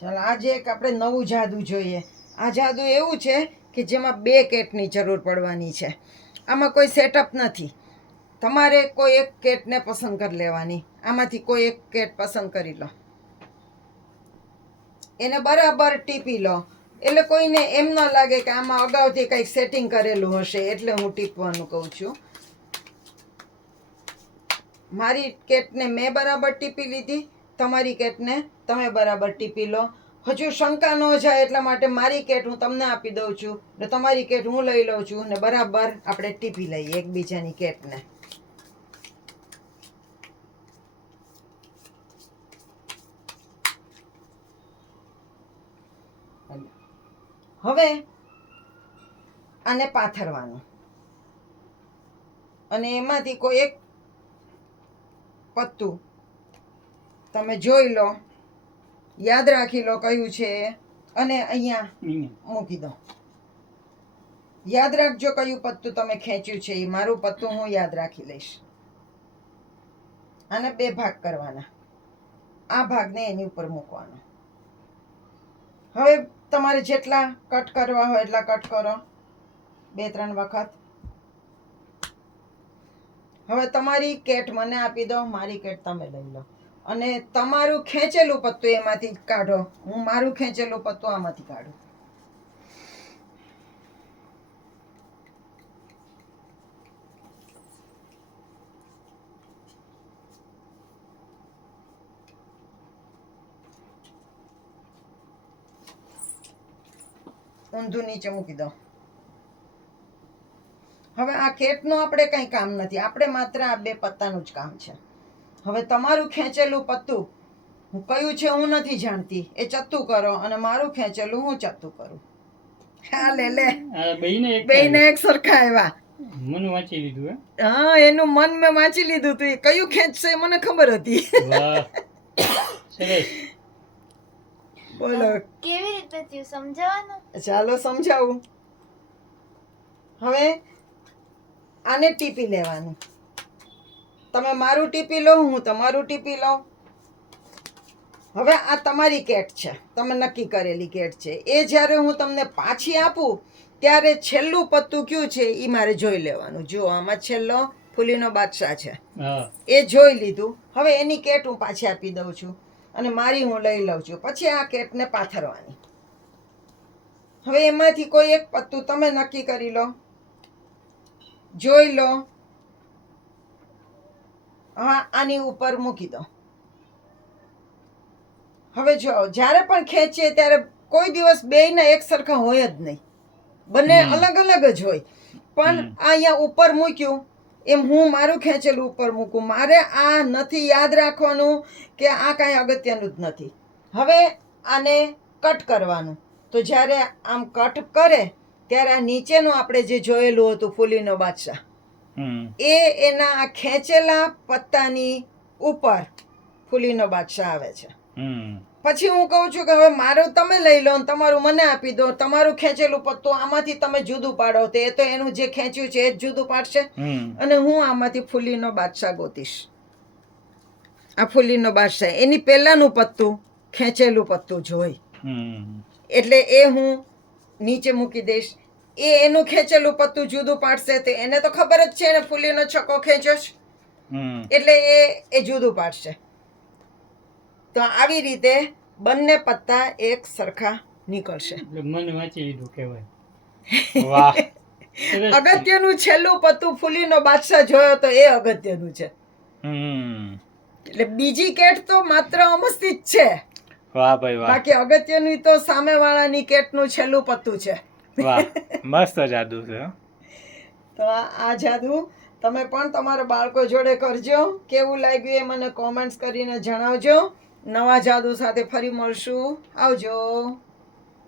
ચાલો, આજે એક આપણે નવું જાદુ જોઈએ. આ જાદુ એવું છે કે જેમાં બે કેટની જરૂર પડવાની છે. આમાં કોઈ સેટઅપ નથી. તમારે કોઈ એક કેટને પસંદ કરી લેવાની. આમાંથી કોઈ એક કેટ પસંદ કરી લો. એને બરાબર ટીપી લો. એટલે કોઈને એમ ન લાગે કે આમાં અગાઉથી કંઈક સેટિંગ કરેલું હશે એટલે હું ટીપવાનું કહું છું. મારી કેટને મેં બરાબર ટીપી લીધી. તમારી કેટને તમે બરાબર ટીપી લો. હજુ શંકા ન જાય એટલા માટે મારી કેટ હું તમને આપી દઉં છું ને તમારી કેટ હું લઈ લઉં છું ને બરાબર આપણે ટીપી લઈએ એકબીજાની કેટને. હવે આને પાથરવાનું. અને એમાંથી કોઈ એક પત્તું તમે જોઈ લો યાદ રાખી લો કયું છે અને અહીંયા મૂકી દો. યાદ રાખજો કયું પત્તું તમે ખેંચ્યું છે એ મારું પત્તું હું યાદ રાખી લઈશ. આને બે ભાગ કરવાના. આ ભાગને એની ઉપર મૂકવાનો. હવે તમારે જેટલા કટ કરવા હોય એટલા કટ કરો. બે ત્રણ વખત. હવે તમારી કેટ મને આપી દો મારી કેટ તમે લઈ લો. અને તમારું ખેંચેલું પત્તું એમાંથી કાઢો. હું મારું ખેંચેલું પત્તું આમાંથી કાઢું. ઊંધું નીચે મૂકી દો. હવે આ કેટનું આપણે કંઈ કામ નથી. આપણે માત્ર આ બે પત્તાનું જ કામ છે. હવે તમારું ખેંચેલું પત્તું હું કયું છે હું નથી જાણતી. એ ચત્તું કરો અને મારું ખેંચેલું હું ચત્તું કરું. હા લે લે. બેને એક સરખા આવ્યા મને વાંચી લીધું હા? એનું મન મેં વાંચી લીધું તું. કયું ખેંચશે મને ખબર હતી. બોલો. કેવી રીતે થયું? સમજાવવાનું? ચાલો સમજાવું. હવે આને ટીપી લેવાનું. તમે મારું ટીપી લો હું તમારું ટીપી લઉં. હવે આ તમારી કેટ છે. તમે નક્કી કરેલી કેટ છે. એ જ્યારે હું તમને પાછી આપું ત્યારે છેલ્લું પત્તું કયું છે એ મારે જોઈ લેવાનું. જુઓ આમાં છેલ્લો ફૂલીનો બાદશાહ છે. એ જોઈ લીધું. હવે એની કેટ હું પાછી આપી દઉં છું. અને મારી હું લઈ લઉં છું. પછી આ કેટને પાથરવાની. હવે એમાંથી કોઈ એક પત્તું તમે નક્કી કરી લો. જોઈ લો. હા આની ઉપર મૂકી દો હવે જો જ્યારે પણ ખેંચીએ ત્યારે કોઈ દિવસ બેયના એક સરખા હોય જ નહીં. બંને અલગ અલગ જ હોય. પણ આ અહીંયા ઉપર મૂક્યું એમ હું મારું ખેંચેલું ઉપર મૂકું. મારે આ નથી યાદ રાખવાનું કે આ કાંઈ અગત્યનું જ નથી. હવે આને કટ કરવાનું. તો જ્યારે આમ કટ કરે ત્યારે આ નીચેનું આપણે જે જોયેલું હતું ફૂલીનો બાદશાહ. એ એના આ ખેંચેલા પત્તાની ઉપર ફૂલીનો બાદશાહ આવે છે. પછી હું કહું છું કે હવે મારું તમે લઈ લો તમારું મને આપી દો તમારું ખેંચેલું પત્તું આમાંથી તમે જુદું પાડો તો એ તો એનું જે ખેંચ્યું છે એ જ જુદું પાડશે. અને હું આમાંથી ફૂલીનો બાદશાહ ગોતીશ. આ ફૂલીનો બાદશાહ. એની પહેલાંનું પત્તું ખેંચેલું પત્તું જોઈ. એટલે એ હું નીચે મૂકી દઈશ. એ એનું ખેંચેલું પત્તું જુદું પાડશે તે. એને તો ખબર જ છે એને ફૂલીનો છક્કો ખેંચ્યો છે. એટલે એ એ જુદું પાડશે. તો આવી રીતે બંને પત્તા એક સરખા નીકળશે. એટલે મને વાંચી લીધું કહેવાય. વાહ. અગત્યનું છેલ્લું પત્તું ફૂલીનો બાદશાહ જોયો તો એ અગત્યનું છે. હમ. એટલે બીજી કેટ તો માત્ર અમસ્તી જ છે. વાહ ભાઈ વાહ. બાકી અગત્યની તો સામેવાળાની કેટનું છેલ્લું પત્તું છે. વાહ મસ્ત જાદુ છે તો આ આ જાદુ તમે પણ તમારા બાળકો જોડે કરજો. કેવું લાગ્યું એ મને કોમેન્ટ્સ કરીને જણાવજો. નવા જાદુ સાથે ફરી મળશું. આવજો.